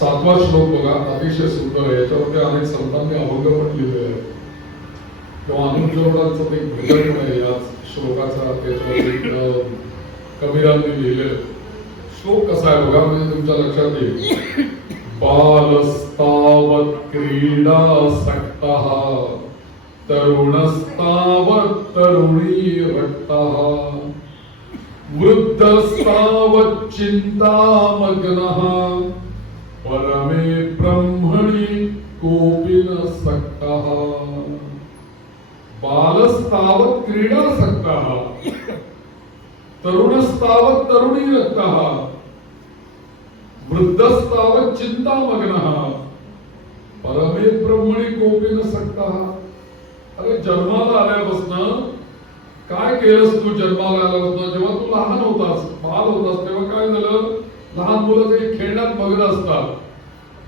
7वा श्लोक बघा, अतिशय सुंदर आहे. याच्यावरती अनेक संतांनी अभंग पण लिहिलेले आहेत किंवा अनुजोडांचं एक भजन आहे या श्लोकाचा. त्याच्यावर कबीरांनी लिहिलेलं श्लोक कसा आहे बघा, म्हणजे तुमच्या लक्षात येईल. बालस्तावत् क्रीडासक्तः तरुणस्तावत् तरुणी रक्तः वृद्धस्तावत् चिन्तामग्नः परमे ब्रह्मणि कोऽपि न सक्तः. बालस्तावत् क्रीडासक्तः तरुणस्तावत् तरुणी रक्तः वृद्धस्तावत् चिंतामग्नः परमे ब्रह्मणि कोऽपि न सक्तः. अरे जन्माला आल्यापासून काय केलंस तू? जन्माला आल्यापासून जेव्हा तू लहान होतास, बाल होतास, तेव्हा काय झालं? लहान मुलं तरी खेळण्यात मग्न असतात.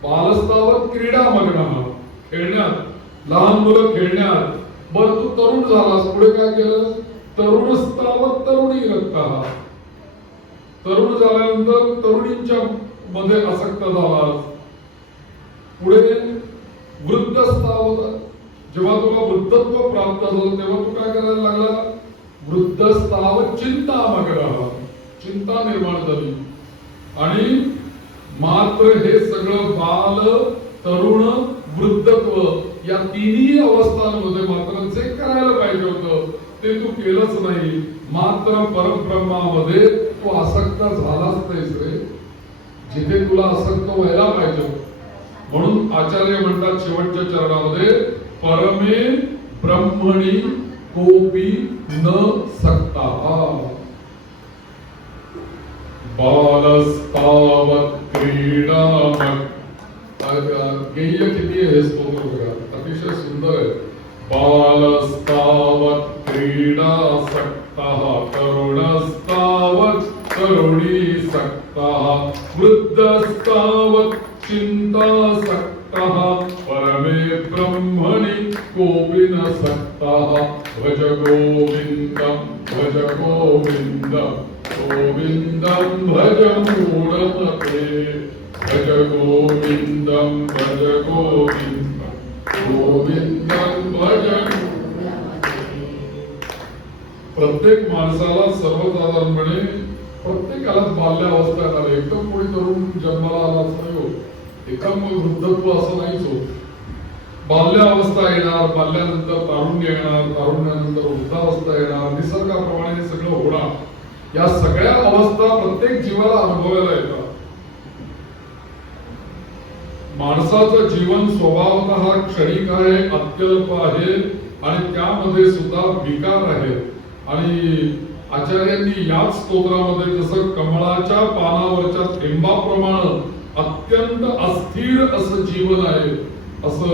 बालस्तावत् क्रीडा मग्नः, खेळण्यात, लहान मुलं खेळण्यात. बरं तू तरुण झालास, पुढे काय केलं? तरुणस्तावत् तरुणी रक्तः, तरुण झाल्यानंतर तरुणींच्या मध्ये आसक्त झालास. पुढे वृद्धस्तावत, जेव्हा तुला वृद्धत्व प्राप्त झालं तेव्हा तू काय करायला लागला? वृद्धस्तावत चिंतामग्नः, चिंता निर्माण झाली. आणि मात्र हे सगळं बाल, तरुण, वृद्धत्व या तिन्ही अवस्थांमध्ये मात्र जे करायला पाहिजे होतं ते तू केलंच नाही. मात्र परब्रह्मामध्ये तू आसक्त झालाच नाहीस रे, जिथे तुला आसक्त व्हायला पाहिजे. म्हणून आचार्य म्हणतात शेवटच्या चरणामध्ये, परमे ब्रह्मणि कोऽपि न सक्तः. बालस्तावत् क्रीडामग्नः. गेय किती आहे हे स्तोत्र बघा, अतिशय सुंदर आहे. बालस्तावत् क्रीडासक्तः तरुणस्तावत् तरुणी सक्तः वृद्धस्तावत् चिंतासक्तः परमे ब्रह्मणि कोऽपि न सक्तः. भज गोविन्दं भज गोविन्दं गोविन्दं भज मूढमते. भज गोविन्दं भज गोविन्दं गोविन्दं भज. प्रत्येक माणसाला सर्वसाधारणपणे प्रत्येकालाच बाल्यावस्था येणार. एकदम कोणी तरुण जन्माला आला असं नाही होत, एकदम वृद्धत्व असं नाहीच होत. बाल्यावस्था येणार, बाल्यानंतर तारुण्य येणार, तारुण्यानंतर वृद्धावस्था येणार, निसर्गाप्रमाणे हे सगळं होणार. या सगळ्या अवस्था प्रत्येक जीवाला अनुभवायला येतात. माणसाचं जीवन स्वभावतः क्षणिक आहे, अत्यल्प आहे आणि त्यामध्ये सुद्धा विकार आहे. आणि आचार्यांनी याच स्तोत्रामध्ये जसं कमळाच्या पानावरच्या थेंबाप्रमाणे अत्यंत अस्थिर असं जीवन आहे, असं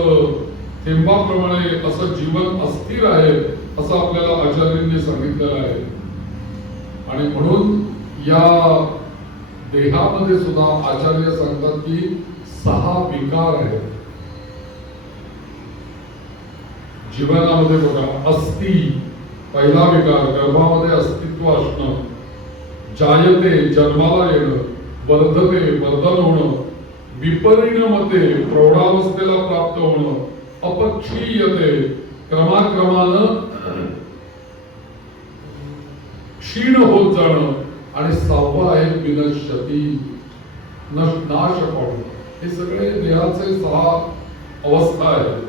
थेंबाप्रमाणे असं जीवन अस्थिर आहे असं आपल्याला आचार्यांनी सांगितलेलं आहे. आणि म्हणून या देहामध्ये सुद्धा आचार्य सांगतात की 6 विकार आहेत जीवनामध्ये. बघा, अस्थि पहिला विकार, गर्भामध्ये अस्तित्व असणं. जायते जन्माला येणं, वर्धते वर्धन होणं, विपरिणमते प्रौढावस्थेला प्राप्त होणं, अपक्षीयते क्रमाक्रमानं क्षीण होत जाणं, आणि 6वं आहे विनश्यती नाश पावणं. हे सगळे देहाचे 6 अवस्था आहेत.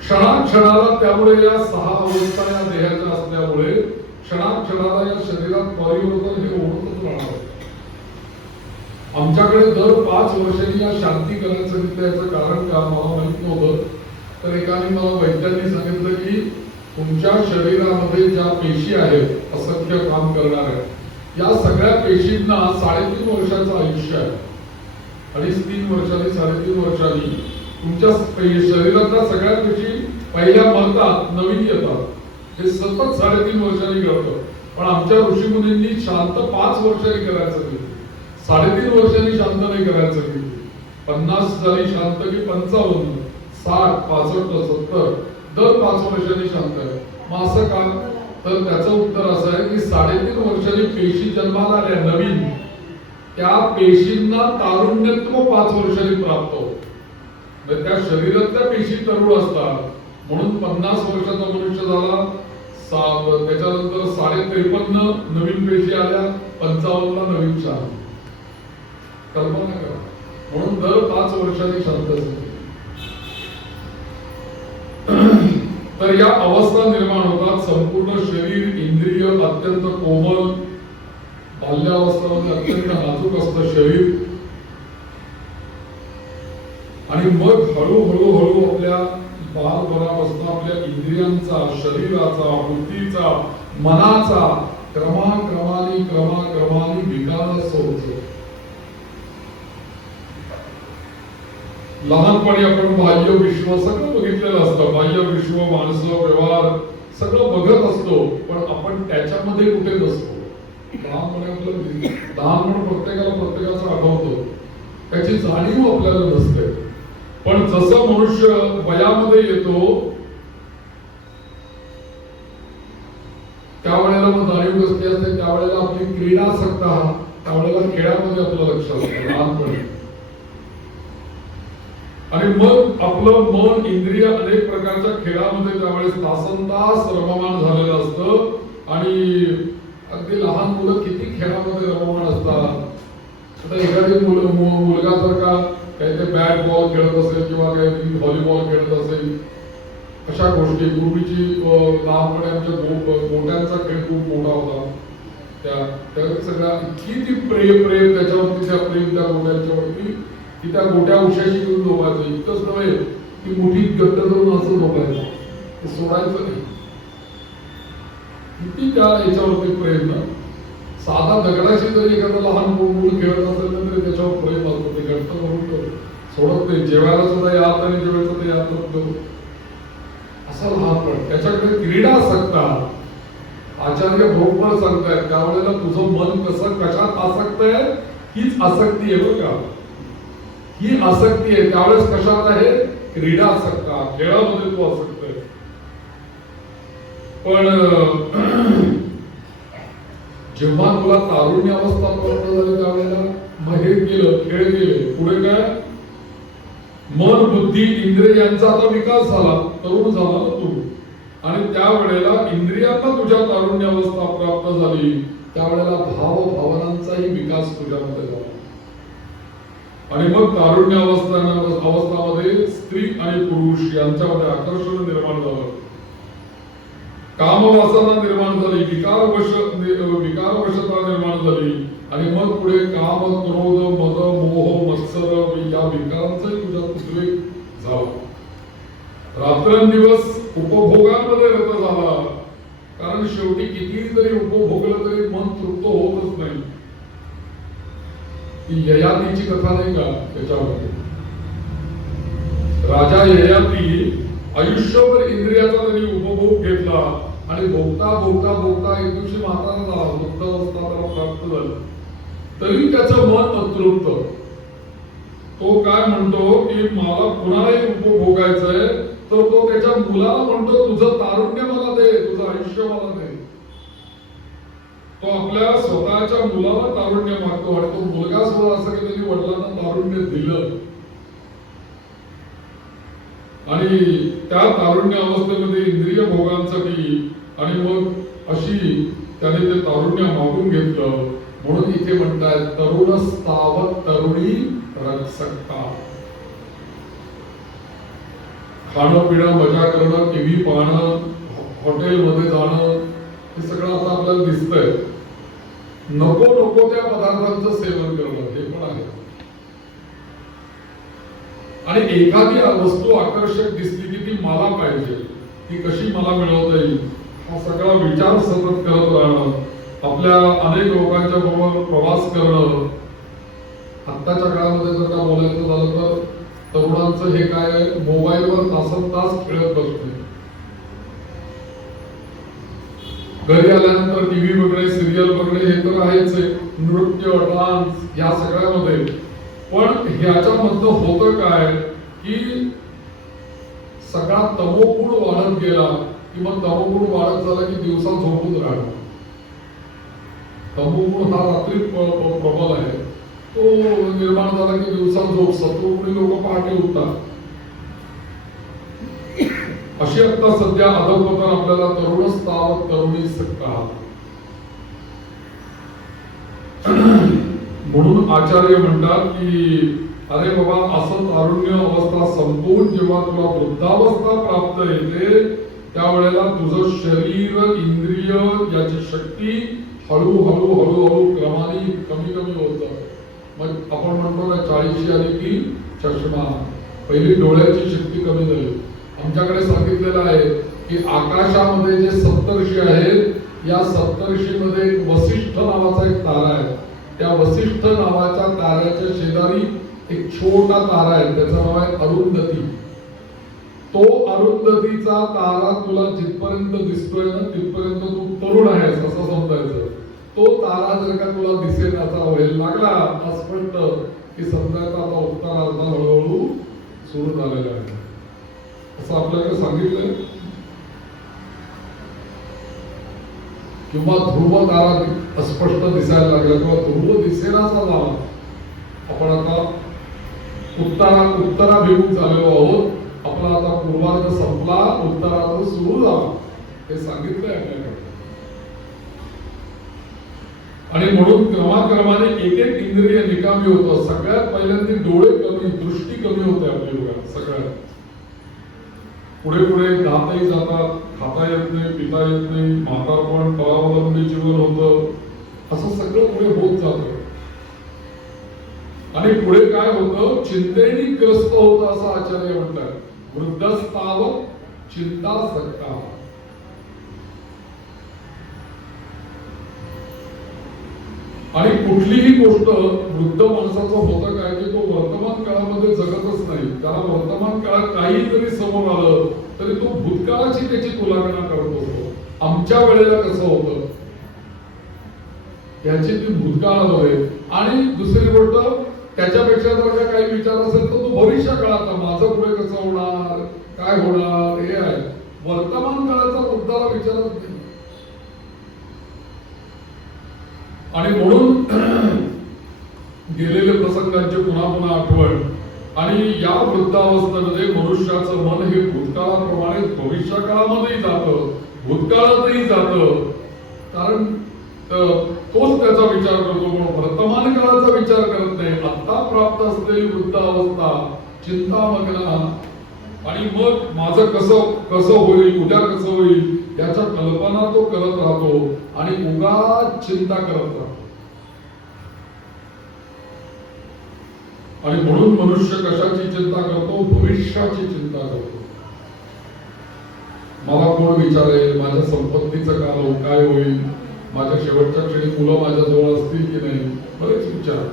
क्षणाक्षणाला, त्यामुळे या 6 अवस्था या देहाच्या असल्यामुळे क्षणाक्षणाला या शरीरात परिवर्तन हे होतच राहणार. आमच्याकडे दर 5 वर्षांनी या शांती करायला सांगितलं. याचं कारण काय मला माहित नव्हतं. तर एकाने मला वैद्यांनी सांगितलं की तुमच्या शरीरामध्ये ज्या पेशी आहेत असंख्य काम करणाऱ्या, या सगळ्या पेशींना 3.5 वर्षाचं आयुष्य आहे. 2.5-3 वर्षांनी 3.5 वर्षांनी तुमच्या शरीरातल्या सगळ्या पेशी पहिल्या मरतात, नवीन येतात. हे सतत 3.5 वर्षांनी घडतं. पण आमच्या ऋषीमुनींनी शांत 5 वर्षांनी करायचं सांगितलं, 3.5 वर्षांनी शांत नाही करायचं सांगितलं. 50 झाली शांत की 55, 60, 65, 70 दर 5 वर्षांनी शांत आहे. मग असं का? तर त्याचं उत्तर असं आहे की 3.5 वर्षांनी पेशी जन्माला आल्या नवीन, त्या पेशींना तारुण्यत्व 5 वर्षांनी प्राप्त होतं. म्हणजे त्या शरीरातल्या पेशी तरुण असतात, म्हणून 50 वर्षाचा मनुष्य झाला, त्याच्यानंतर 53.5 नवीन पेशी आल्या, 55ला नवीन शाल. कल्पना करा. म्हणून दर 5 वर्षांनी शांत असते. तर या अवस्था निर्माण होतात. संपूर्ण शरीर इंद्रिय अत्यंत कोमल, बाल्यावस्थेमध्ये अत्यंत नाजूक असतं शरीर, आणि मग हळूहळू हळू आपल्या बालपणापासून आपल्या इंद्रियांचा, शरीराचा, बुद्धीचा, मनाचा क्रमाक्रमाने विकास होतो. लहानपणी आपण बाह्य विश्व सगळं बघितलेलं असतं. बाह्य विश्व, माणसं, व्यवहार सगळं बघत असतो, पण आपण त्याच्यामध्ये कुठे नसतो. लहानपणी आपलं लहानपण प्रत्येकाचा आठवतो, त्याची जाणीव आपल्याला नसते. पण जसं मनुष्य वयामध्ये येतो त्यावेळेला मग जाणीव कसली असते, त्यावेळेला आपली क्रीडासक्ता, त्यावेळेला खेळामध्ये आपलं लक्ष असतं लहानपणी. आणि मग आपलं मन, इंद्रिय अनेक प्रकारच्या खेळामध्ये त्यावेळेस तासनतास रममाण झालेलं असतं. आणि अगदी लहान मुलं किती खेळामध्ये रममाण असतात. आता एखादी मुलगा जर का काही ते बॅट बॉल खेळत असेल किंवा काही व्हॉलीबॉल खेळत असेल, अशा गोष्टी. पूर्वीची लहानपणी आमच्या गोट्यांचा खेळ खूप मोठा होता. त्या सगळ्या इतकी ती प्रेम त्याच्यावरती, त्या प्रेम त्या गोट्यांच्या वरती, की त्या गोट्या उशाशी घेऊन झोपायचं. इतकंच नव्हे की मुठीत घट्ट धरून असं झोपायचं, ते सोडायचं नाही. किती त्या याच्यावरती प्रेम ना. साधा दगडाशी जरी एखादा लहान मूल खेळत असेल ना तरी त्याच्यावर प्रेम असतं. ते घट्ट करून सोडत नाही. जेवायला सुद्धा यात आणि जेवायचं ते यात करतो, असं लहानपण. त्याच्याकडे क्रीडा सक्ता. आचार्य बरोबर सांगतायत त्यावेळेला तुझं मन कसं कशात आसक्त आहे, हीच आसक्ती आहे बरं का. ही आसक्ती आहे त्यावेळेस कशात आहे, क्रीडासक्ता, खेळामध्ये तू आसक्त आहे. पण जेव्हा तुला तारुण्य अवस्था प्राप्त झाली त्यावेळेला मग हे गेलं, खेळ गेले. पुढे काय, मन, बुद्धी, इंद्रिय यांचा आता विकास झाला, तरुण झाला ना तू. आणि त्यावेळेला इंद्रियांना तुझ्या तारुण्य अवस्था प्राप्त झाली, त्यावेळेला भावनांचाही विकास तुझ्यामध्ये झाला. आणि मग तारुण्य अवस्थामध्ये स्त्री आणि पुरुष यांच्यामध्ये आकर्षण निर्माण झालं, कामवासना निर्माण झाली, विकारवशता निर्माण झाली. आणि मग पुढे काम, क्रोध, मद, मोह, मत्सर या विकारांचाही तुझ्यात उद्रेक झाला. रात्रंदिवस उपभोगांमध्ये रत झाला. कारण शेवटी कितीही जरी उपभोगलं तरी मन तृप्त होतच नाही. ही ययातीची कथा नाही का त्याच्यामध्ये. राजा ययाती आयुष्यभर इंद्रियाचा त्यांनी उपभोग घेतला आणि भोगता एक दिवशी म्हातारा झाला, वृद्धावस्था त्याला प्राप्त झाली, तरी त्याचं मन अतृप्त. तो काय म्हणतो की मला पुन्हा एक उपभोगायचंय, तर तो त्याच्या मुलाला म्हणतो तुझं तारुण्य मला दे, तुझं आयुष्य मला दे. तो आपल्या स्वतःच्या मुलाला तारुण्य मागतो आणि तो मुलगा सुद्धा असं की त्यांनी वडिलांना तारुण्य दिलं. आणि त्या तारुण्य अवस्थेमध्ये इंद्रिय भोगांसाठी आणि मग अशी त्याने ते तारुण्य मागून घेतलं. म्हणून इथे म्हणतात तरुणस्तावत तरुणी रक्षका. खाणं पिणं, मजा करणं, टीव्ही पाहणं, हॉटेलमध्ये जाणं, हे सगळं आता आपल्याला दिसतंय. नको त्या पदार्थांचं सेवन करणं हे पण आहे. आणि एखादी वस्तू आकर्षक दिसली की ती मला पाहिजे, ती कशी मला मिळवता येईल, हा सगळा विचार सतत करत राहणं. आपल्या अनेक लोकांच्या बरोबर प्रवास करणं. आत्ताच्या काळामध्ये जर का बोलायचं झालं तर तरुणांचं हे काय आहे, मोबाईलवर तासनतास खेळत बसणे. घरी आल्यानंतर टीव्ही बघणे, सिरियल बघणे हे तर आहेच आहे. नृत्य, डान्स या सगळ्यामध्ये. पण ह्याच्यामधलं होतं काय की सगळा तमोगुण वाढत गेला की मग तमोगुण वाढत झाला की दिवसा झोपून राहणं. तमोगुण हा रात्री प्रबल आहे तो निर्माण झाला की दिवसा झोप सत्व कोणी लोक पहाटे उठतात. अशी आता सध्या अधोपतन आपल्याला तरुणच तावत तरुणी सक्का. म्हणून आचार्य म्हणतात की अरे बाबा असं तारुण्य अवस्था संपून जेव्हा तुला वृद्धावस्था प्राप्त येते त्यावेळेला तुझं शरीर इंद्रिय याची शक्ती हळूहळू हळूहळू क्रमाने कमी कमी होत जाते. मग आपण म्हणतो ना 40 आली की चष्मा. पहिली डोळ्याची शक्ती कमी झाली. आमच्याकडे सांगितलेलं आहे की आकाशामध्ये जे सप्तर्षी आहेत या सप्तर्षी मध्ये वसिष्ठ नावाचा एक तारा आहे. त्या वसिष्ठ नावाच्या ताऱ्याच्या शेजारी एक छोटा तारा आहे त्याचं नाव आहे अरुंधती. तो अरुंधतीचा तारा तुला जिथपर्यंत दिसतोय ना तिथपर्यंत तू तरुण आहेस असं समजायचं. तो तारा जर का तुला दिसेल असा व्हायला लागला अस्पष्ट की समजायचा आता उत्तर अर्धा हळूहळू सुरू झालेला आहे असं आपल्याकडे सांगितलंय. किंवा ध्रुव तारा अस्पष्ट दिसायला लागला किंवा ध्रुव दिसेनासा झाला. आपण आता उत्तराभिमुख झालेलो आहोत. आपला आता पूर्वार्ध संपला उत्तरार्ध सुरू झाला हे सांगितलंय आपल्याकडे. आणि म्हणून क्रमाक्रमाने एक एक इंद्रिय निकामी होतं. सगळ्यात पहिल्यांदा डोळे कमी दृष्टी कमी होते आपली बघा सगळ्यात. पुढे पुढे दातही जातात खाता येत नाही पिता येत नाही म्हातारपण परावलंबी जीवन होतं असं सगळं पुढे होत जातं. आणि पुढे काय होतं चिंतेने ग्रस्त होतं असं आचार्य म्हणतात. वृद्धस्तावत चिंता सक्का. आणि कुठलीही गोष्ट वृद्ध माणसाचं होतं काय की तो वर्तमान काळामध्ये जगतच नाही. त्याला वर्तमान काळात काही जरी समोर आलं तरी तो भूतकाळाची त्याची तुलना करत असतो. आमच्या वेळेला कसं होतं याची ती भूतकाळामध्ये. आणि दुसरी गोष्ट त्याच्यापेक्षा जर का काही विचार असेल तर तो भविष्य काळात माझं पुढे कसं होणार काय होणार हे आहे. वर्तमान काळाचा मुद्दाला विचारत नाही. आणि म्हणून गेलेले प्रसंगांची पुन्हा पुन्हा आठवण. आणि या वृद्धावस्थेमध्ये मनुष्याचं मन हे भूतकाळाप्रमाणे भविष्य काळामध्येही जातं भूतकाळातही जातं. कारण तोच त्याचा विचार करतो म्हणून वर्तमान काळाचा विचार करत नाही. आता प्राप्त असलेली वृद्धावस्था चिंतामग्न. आणि मग माझं कसं होईल उद्या कसं होईल याच्या कल्पना तो करत राहतो आणि उगाच चिंता करत राहतो. आणि म्हणून मनुष्य कशाची चिंता करतो भविष्याची चिंता करतो. मला कोण विचारेल माझ्या संपत्तीचं काय होईल माझ्या शेवटच्या क्षणी मुलं माझ्या जवळ असतील की नाही बरेच विचार.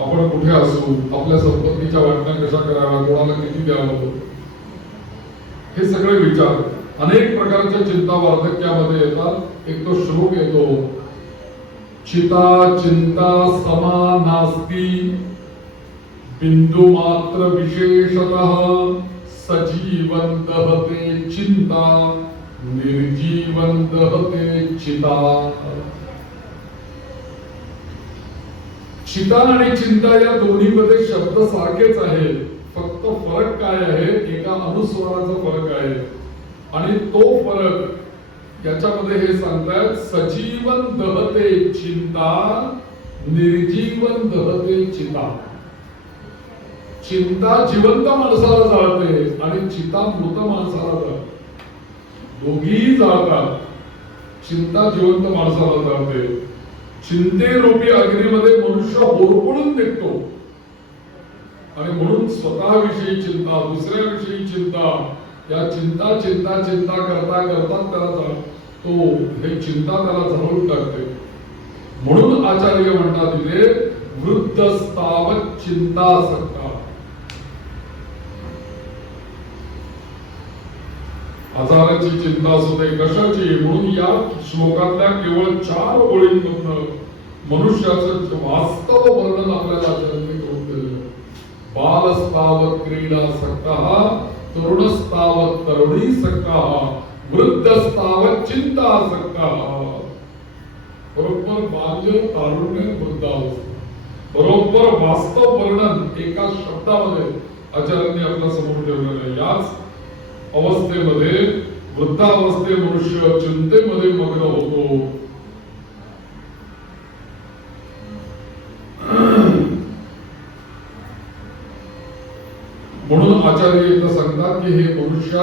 आपण कुठे असू आपल्या संपत्तीच्या वाटण्या कशा कराव्या कोणाला किती द्यावं हे सगळे विचार अनेक प्रकारच्या चिंता वार्धक्यामध्ये येतात. एक तो श्लोक येतो चिता चिंता समा नास्ती बिंदू मात्र विशेषतः सजीवन दहते चिंता निर्जीवन दहते चिता. चिता आणि चिंता या दोन्हीमध्ये शब्द सारखेच आहेत. फक्त फरक काय आहे एका अनुस्वाराचा फरक आहे. आणि तो फरक याच्यामध्ये हे सांगतात सजीवन दहते चिंता निर्जीवन दहते चिता. चिंता जिवंत माणसाला जाळते आणि चिता मृत माणसाला जाळते. दोघीही जाळतात. चिंता जिवंत माणसाला जाळते. चिंतेरूपी अग्नीमध्ये मनुष्य होरपळून निघतो. आणि म्हणून स्वतःविषयी चिंता दुसऱ्याविषयी चिंता या चिंता चिंता चिंता करता करता त्याला तो हे चिंता त्याला जाळून टाकते. म्हणून आचार्य म्हणतात तिथे वृद्धस्तावत चिंता सक्का. आजाराची चिंता असू दे कशाची. म्हणून या श्लोकातल्या केवळ 4 ओळींमधून मनुष्याचं वास्तव वर्णन आपल्याला आचार्यांनी करून दिलेलं. बालस्तावत क्रीडा सक्का तरुणस्तावत तरुणी सक्का वृद्धस्तावत चिंता सक्का. बरोबर बाल्य, तारुण्य, वृद्धावस्था, बरोबर वास्तव वर्णन एका शब्दामध्ये आचार्यांनी आपल्या समोर ठेवलेलं आहे. याच अवस्थेमध्ये वृद्धावस्थे मनुष्य चिंतेमध्ये मग्न होतो. म्हणून आचार्य इथं सांगतात की हे मनुष्या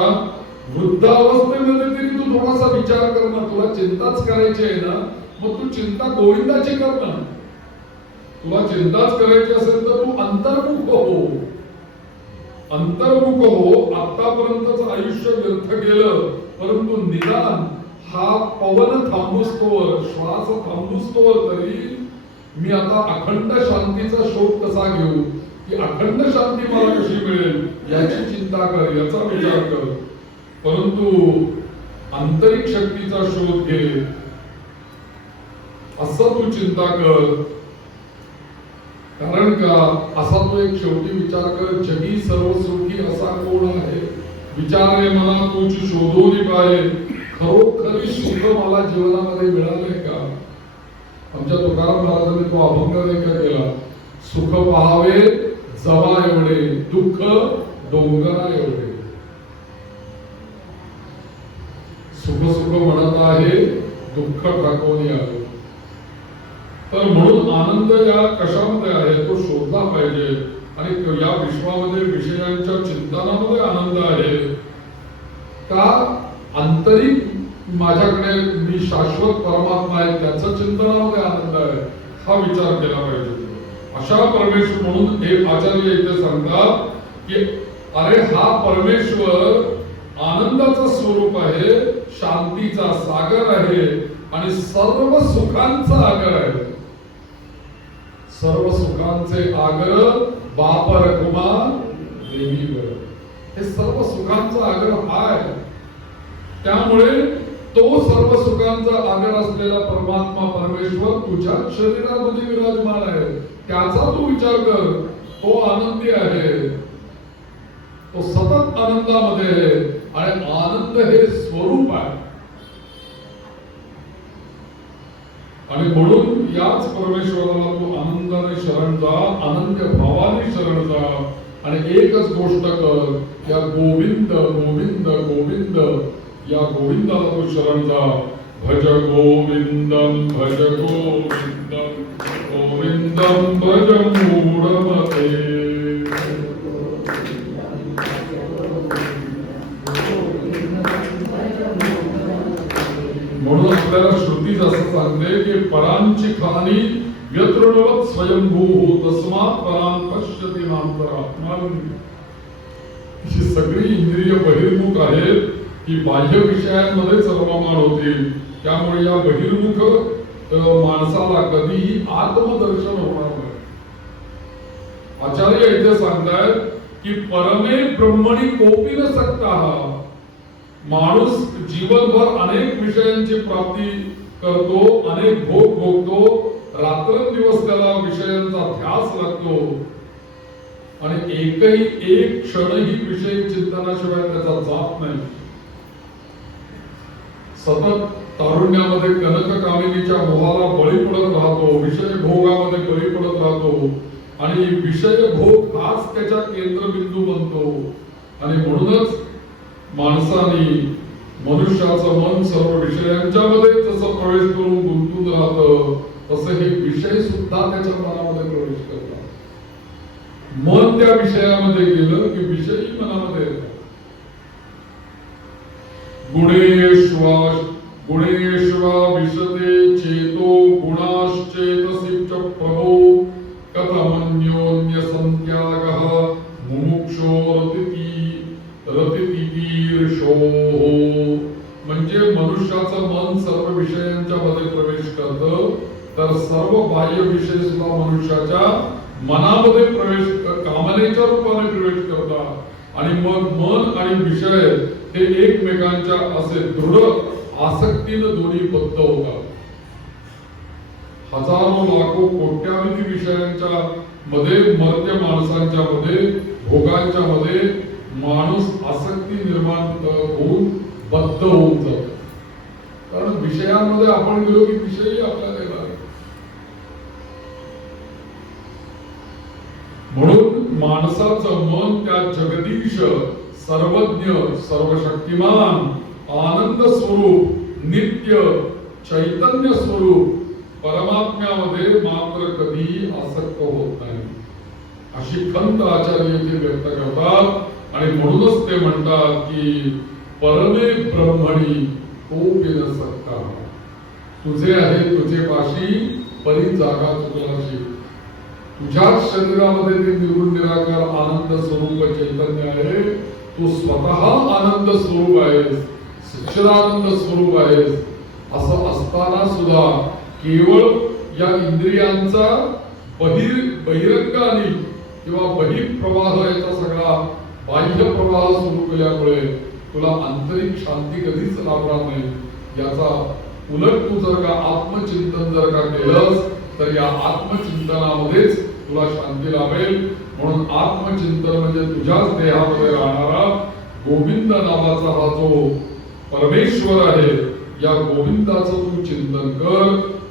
वृद्धावस्थेमध्ये तरी तू थोडासा विचार कर ना. तुला चिंताच करायची आहे ना, मग तू चिंता गोविंदाची कर ना. तुला चिंताच करायची असेल तर तू अंतर्मुख हो. अंतर्मुख हो. आतापर्यंतच आयुष्य व्यर्थ गेलं, परंतु निदान हा पवन थांबुस्तोवर, श्वास थांबुस्तोवर तरी मी आता अखंड शांतीचा शोध कसा घेऊ, की अखंड शांती मला कशी मिळेल याची चिंता कर, याचा विचार कर. परंतु आंतरिक शक्तीचा शोध घे, असं तू चिंता कर. कारण का असा तू एक शेवटी विचार कर, जगी सर्व सुखी असा कोण आहे, विचारे मना तुझी शोधून पाहे, खरोखरी सुख मला जीवनामध्ये मिळाले का. आमच्या तुकाराम महाराजांनी तो अभंग नाही का केला, सुख पहावे जवा एवढे, दुःख डोंगरा एवढे. सुख सुख म्हणत आहे, दुःख ठाकवून आले. तर म्हणून आनंद या कशामध्ये आहे तो शोधला पाहिजे. आणि या विश्वामध्ये विषयांच्या चिंतनामध्ये आनंद आहे का, आंतरिक माझ्याकडे मी शाश्वत परमात्मा आहे त्याचं चिंतनामध्ये आनंद आहे, हा विचार केला पाहिजे. अशा परमेश्वर म्हणून हे आचार्य इथे सांगतात की अरे हा परमेश्वर आनंदाचं स्वरूप आहे, शांतीचा सागर आहे आणि सर्व सुखांचा आगर आहे. सर्व सुखांचे आगर बाप रखुमा देवीवर, हे सर्व सुखांचा आगर आहे. त्यामुळे तो सर्व सुखांचा आगर असलेला परमात्मा परमेश्वर तुझ्या शरीरामध्ये विराजमान आहे. त्याचा तू विचार कर. तो आनंदी आहे, तो सतत आनंदामध्ये आहे आणि आनंद हे स्वरूप आहे. आणि म्हणून याच परमेश्वराला तू आनंदाने शरण जा, अनंत भावाने शरण जा आणि एकच गोष्ट कर, या गोविंद गोविंद गोविंद या गोविंदाला तू शरण जा. भज गोविंदम भज गोविंदम गोविंदम भज मूढमते. म्हणून आपल्याला श्रुती असं सांगते की परांची खाणी व्यतृणवत स्वयंभू तस्मात् परां पश्यति नांतरात्मान. ही सगळी इंद्रिय बहिर्मुख आहेत की बाह्य विषयांमध्ये सर्वमान होतील. त्यामुळे या बहिर्मुख माणसाला कधीही आत्मदर्शन होणार नाही. आचार्य इथे सांगतायत की परमे ब्रह्मणी कोपी न सकता. माणूस जीवनभर अनेक विषयांची प्राप्ती करतो, अनेक भोग भोगतो, रात्रंदिवस त्याला विषयांचा ध्यास लागतो आणि एकही एक क्षणही विषय चिंतनाशिवाय त्याचा जात नाही. सतत तारुण्यामध्ये कनककामिनीच्या मोहाला बळी पडत राहतो, विषय भोगामध्ये बळी पडत राहतो आणि विषय भोग हाच त्याच्या केंद्रबिंदू बनतो. आणि म्हणूनच माणसाने मनुष्याचं मन सर्व विषयांच्या मध्ये जसं प्रवेश करून गुंतून राहतं, तसे हे विषय सुद्धा त्याच्या मनामध्ये प्रवेश करतात. मन त्या विषयामध्ये गेलं की विषयी मनामध्ये येतात. गुणेश्वा विशते चेतो गुणाश्चेतसि च प्रभो कथमन्योन्य संत्यागः मुमुक्षो रतितीर्षो. म्हणजे मनुष्याचं मन सर्व विषयांच्या मध्ये प्रवेश करतं, तर सर्व बाह्य विषय सुद्धा मनुष्याच्या मनामध्ये प्रवेश कामनेच्या रूपाने प्रवेश करतात आणि मग मन आणि विषय हे एकमेकांच्या असे दृढ आसक्तीने दोन्ही बद्ध होतात. हजारो लाखो कोट्यावधी विषयांच्या मध्ये मर्त्य माणसांच्या मध्ये भोगांच्या मध्ये माणूस आसक्ती निर्माण होऊन बद्ध होऊन जातो. कारण विषय विषयांमध्ये आपण गेलो की विषयही आपल्याला येणार. म्हणून माणसाचं मन त्या जगदीश, सर्वज्ञ, सर्वशक्तिमान, आनंद स्वरूप, नित्य चैतन्य स्वरूप परमात्म्यामध्ये मात्र कधी आसक्त होत नाही, अशी खंत आचार्य इथे व्यक्त करतात. आणि म्हणूनच ते म्हणतात की परमे ब्रह्मणी कोपी न सक्ता, तुझे आहे तुझे पाशी परी जागा चुकलाशी. तुझ्याच शरीरामध्ये ते निर्गुण निराकार आनंद स्वरूप चैतन्य आहे. तू स्वतः आनंद स्वरूप आहेस, सच्चिदानंद स्वरूप आहेस. असं असताना सुद्धा केवळ या इंद्रियांचा बहिरंगाने किंवा बहिर्प्रवाह याचा सगळा बाह्य प्रवाह सुरू केल्यामुळे तुला आंतरिक शांती कधीच लाभणार नाही. याचा उलट तू जर का आत्मचिंतन जर का केलंस तर या आत्मचिंतनामध्येच तुला शांती लाभेल. म्हणून आत्मचिंतन म्हणजे तुझ्याच देहामध्ये राहणारा गोविंद नावाचा हा जो परमेश्वर आहे, या गोविंदाचं तू चिंतन कर,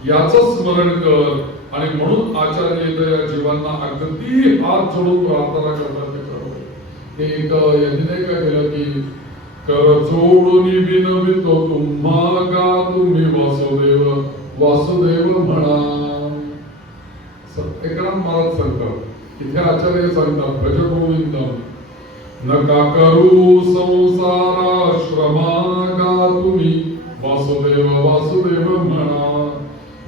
याचं स्मरण कर. आणि म्हणून आचार्य या जीवांना अगदी हात जोडून प्रार्थना करतात. ते एक यांनी नाही काय केलं की कर जोडून विनवितो तुम्हा का तुम्ही वासुदेव वासुदेव म्हणा. सत्यकाम महाराज सांगतात, इथे आचार्य सांगतात भज गोविंदम नका करू संसाराश्रमा का तुम्ही वासुदेव वासुदेव म्हणा.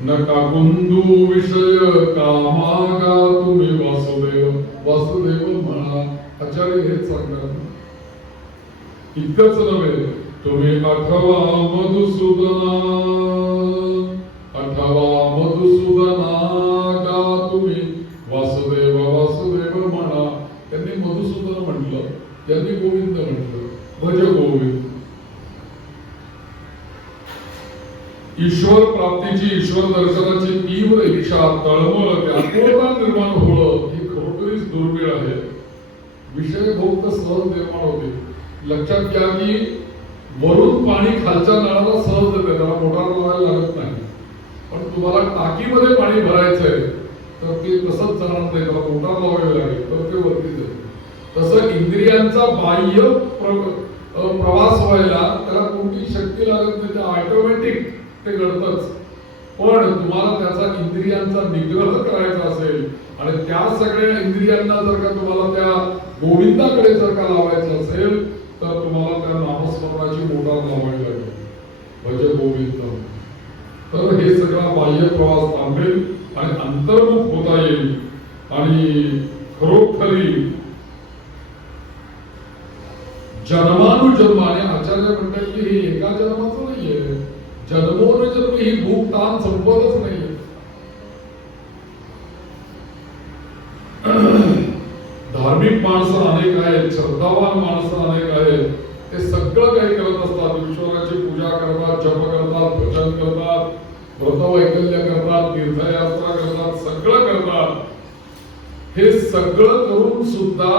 नका गुंदू विषय कामागा तुम्ही वासुदेव वासुदेव म्हणा. आचार्य हेच सांगतात. इतकंच नव्हे, तुम्ही आठवा मधुसूदना गा तुम्ही वासुदेव वासुदेव म्हणा. त्यांनी मधुसूदन म्हटलं, त्यांनी गोविंद म्हटलं. भज गोविंद. ईश्वर प्राप्तीची, ईश्वर दर्शनाची तीव्र इच्छा, तळमळ, व्याकुळता निर्माण होणं ही खरोखरीच दुर्मिळ आहे. विषय भोग तर सहज निर्माण होते. लक्षात घ्या की वरून पाणी खालच्या नळाला सहज येते, त्याला मोटार लावायला लागत नाही. पण तुम्हाला टाकीमध्ये पाणी भरायचंय तर ते तसंच जाणार नाही, त्याला मोटार लावावी लागेल तर ते वरती जाईल. तसं इंद्रियांचा बाह्य प्रवास व्हायला त्याला कोणती शक्ती लागत नाही, ते ऑटोमॅटिक ते घडतच. पण तुम्हाला त्याचा इंद्रियांचा निग्रह करायचा असेल आणि त्या सगळ्या इंद्रियांना जर का तुम्हाला त्या गोविंदाकडे जर का लावायचं असेल तर तुम्हाला त्या नामस्मरणाची मोटार लावावी लागेल. भज गोविंद. तर हे सगळा बाह्य प्रवास थांबेल आणि अंतर्मुख होता येईल. आणि खरोखरी जन्मानुजन्माने आचार्य म्हणतात की हे एका जन्माचं नाहीये, जन्मोनजन्म ही भूक ताण संपतच नाहीये. धार्मिक माणसं अनेक आहेत, श्रद्धावान माणसं अनेक आहेत. ते सगळं काही करत असतात. ईश्वराची पूजा करतात, जप करतात, भजन करतात, व्रतवैकल्य करतात, तीर्थयात्रा करतात, सगळं करतात. हे सगळं करून सुद्धा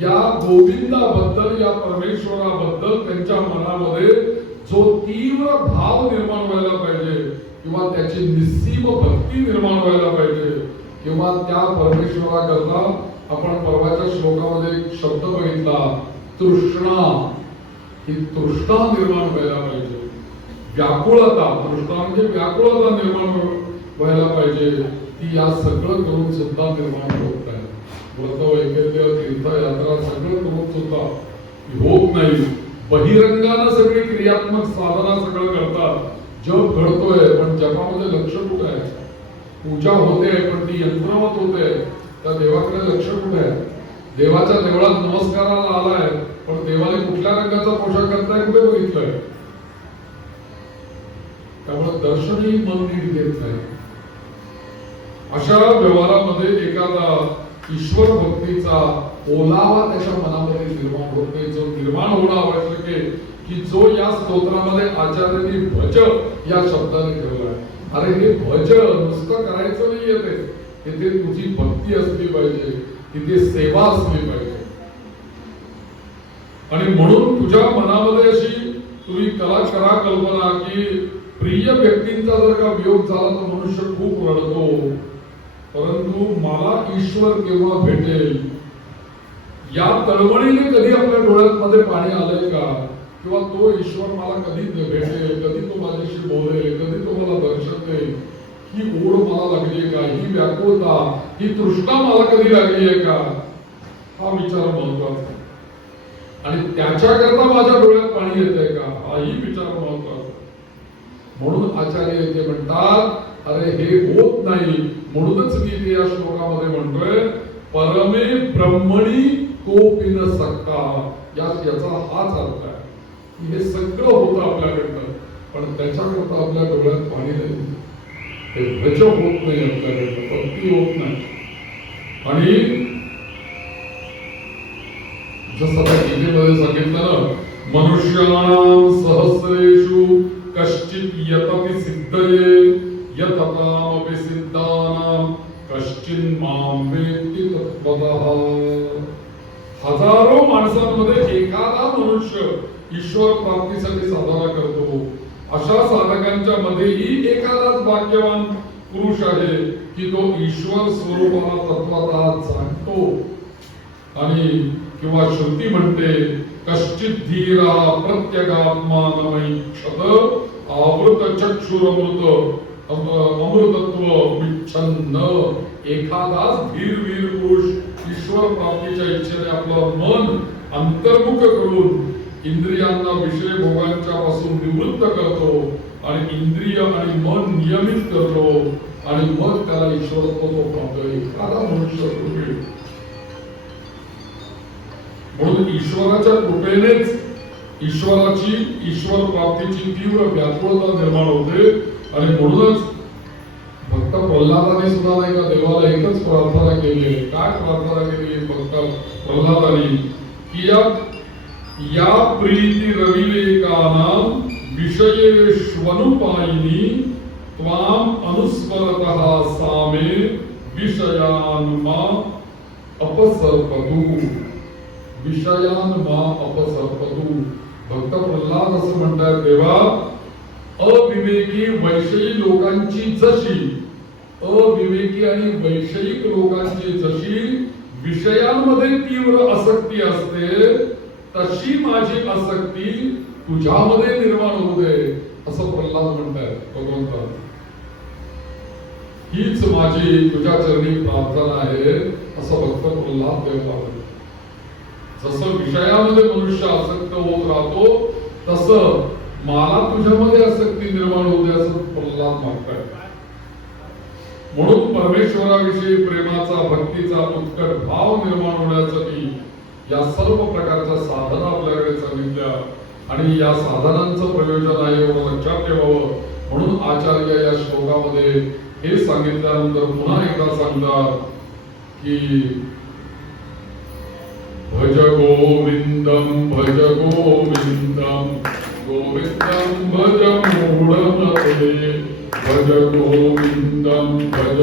या गोविंदाबद्दल, या परमेश्वराबद्दल त्यांच्या मनामध्ये जो तीव्र भाव निर्माण व्हायला पाहिजे किंवा त्याची निस्सीम भक्ती निर्माण व्हायला पाहिजे किंवा त्या परमेश्वराकरता आपण परवाच्या श्लोकामध्ये एक शब्द बघितला, तृष्णा. ही तृष्णा निर्माण व्हायला पाहिजे. व्याकुळता, तृष्णा म्हणजे व्याकुळता निर्माण व्हायला पाहिजे. ती या सगळं करून सुद्धा निर्माण होत नाही. व्रत वैकल्य तीर्थयात्रा सगळं करून सुद्धा होत नाही. बहिरंगानं सगळी क्रियात्मक साधना सगळं करतात. जप घडतोय पण जपामध्ये लक्ष कुठे आहे? पूजा होते पण ती यंत्रवत होते, त्या देवाकडे लक्ष कुठे आहे? देवाच्या देवळात नमस्काराला आलाय पण देवाने कुठल्या रंगाचा पोशाख घातलाय कुठे बघितलंय? त्यामुळे दर्शनही मन नीट घेत नाही. अशा व्यवहारामध्ये एखादा ईश्वर भक्तीचा ओलावा त्याच्या मनामध्ये निर्माण होत नाही. जो निर्माण होणं आवश्यक आहे की जो या स्तोत्रामध्ये आचार्यांनी भज या शब्दाने ठेवलाय. अरे हे भज नुसतं करायचं नाहीये, ते इथे तुझी भक्ती असली पाहिजे, तिथे सेवा असली पाहिजे. आणि म्हणून तुझ्या मनामध्ये अशी तुम्ही करा कल्पना की प्रिय व्यक्तींचा जर का वियोग झाला तर मनुष्य खूप रडतो, परंतु मला ईश्वर केव्हा भेटेल या तळमळीने कधी आपल्या डोळ्यामध्ये पाणी आलंय का? किंवा तो ईश्वर मला कधी भेटेल, कधी तो माझ्याशी बोलेल, कधी तो मला दर्शन देईल, ही ओढ मला लागली आहे का? ही व्याकुळता, ही तृष्णा मला कधी लागली आहे का? हा विचार महत्वाचा आहे. आणि त्याच्याकरता माझ्या डोळ्यात पाणी येतंय का? हाही विचार महत्वाचा. म्हणून आचार्य इथे म्हणतात, अरे हे होत नाही. म्हणूनच मी इथे या श्लोकामध्ये म्हणतोय, परमे ब्रह्मणी कोपी न सक्का. याचा हाच अर्थ आहे की हे सगळं होतं आपल्याकडनं, पण त्याच्याकरता आपल्या डोळ्यात पाणी नाही, हे भज होत नाही, आपल्याकडनं भक्ती होत नाही. आणि जसं गीतेमध्ये सांगितलं, मनुष्याणां सहस्रेषु कश्चित यतति सिद्धये यततामपि सिद्धानां कश्चिन् मां वेत्ति तत्त्वतः. हजारो माणसांमध्ये एखादा मनुष्य ईश्वर प्राप्तीसाठी साधना करतो. अशा साधकांच्या मध्येही एखादाच भाग्यवान पुरुष आहे की तो ईश्वर स्वरूपाला तत्त्वतः जाणतो. आणि किंवा श्रुती म्हणते, कश्चित धीरा प्रत्यगात्मानमैक्षत आवृत चक्षुरमृत अमृतत्व विच्छन्न. एखादाच धीर पुरुष ईश्वर प्राप्तीच्या इच्छेने आपलं मन अंतर्मुख करून इंद्रियांना विषय भोगांच्या पासून निवृत्त करतो आणि इंद्रिय आणि मन नियमित करतो आणि मग त्याला ईश्वरत्व तो प्राप्त. एखादा मनुष्य मिळतो. म्हणून ईश्वराच्या कृपेनेच ईश्वर प्राप्तीची तीव्र व्याकुळता निर्माण होते. आणि म्हणूनच भक्त प्रल्हादाने सुद्धा नाही का देवाला एकच प्रार्थना केली आहे. काय प्रार्थना केली भक्त प्रल्हादाने? की या प्रीती रविलेकानां विषयेष्वनुपायिनी त्वाम अनुस्मरतः सामे विषयान् मा अपसर्पतु. विषयान् मा अपसर्पतु. भक्त प्रल्हाद असं म्हणतात, देवा अविवेकी वैषयिक लोकांची जशी अविवेकी आणि वैषयिक लोकांची जशी विषयांमध्ये तीव्र आसक्ती असते, तशी माझी आसक्ती तुझ्यामध्ये निर्माण होऊ दे, असं प्रल्हाद म्हणतात भगवंता. हीच माझी तुझ्या चरणी प्रार्थना आहे, असं भक्त प्रल्हाद देवाला. जसं विषयामध्ये मनुष्य आसक्त होत राहतो, तसं मला तुझ्यामध्ये आसक्ती निर्माण होऊ दे, असं प्रल्हाद मागताय. म्हणून परमेश्वराविषयी प्रेमाचा भक्तीचा उत्कट भाव निर्माण होण्यासाठी या सर्व प्रकारच्या साधना आपल्याकडे सांगितल्या. आणि या साधनांचं प्रयोजन आहे एवढं लक्षात ठेवावं. म्हणून आचार्य या श्लोकामध्ये हे सांगितल्यानंतर पुन्हा एकदा सांगतात की भज गोविंदम भज गोविंदम गोविंदम भज मूढमते भज गोविंदम भज